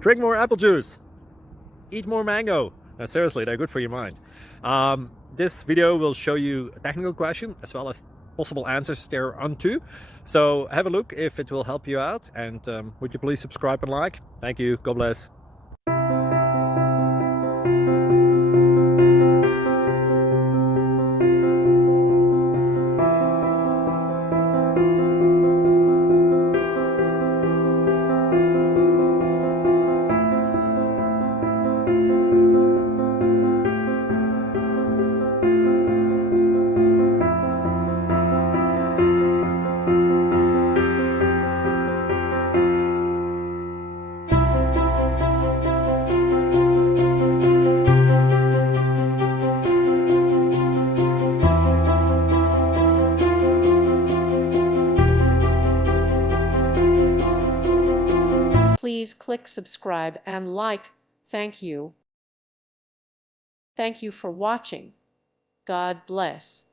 Drink more apple juice. Eat more mango. No, seriously, they're good for your mind. This video will show you a technical question as well as possible answers thereunto. So have a look if it will help you out, and would you please subscribe and like? Thank you. God bless. Please click subscribe and like. Thank you. Thank you for watching. God bless.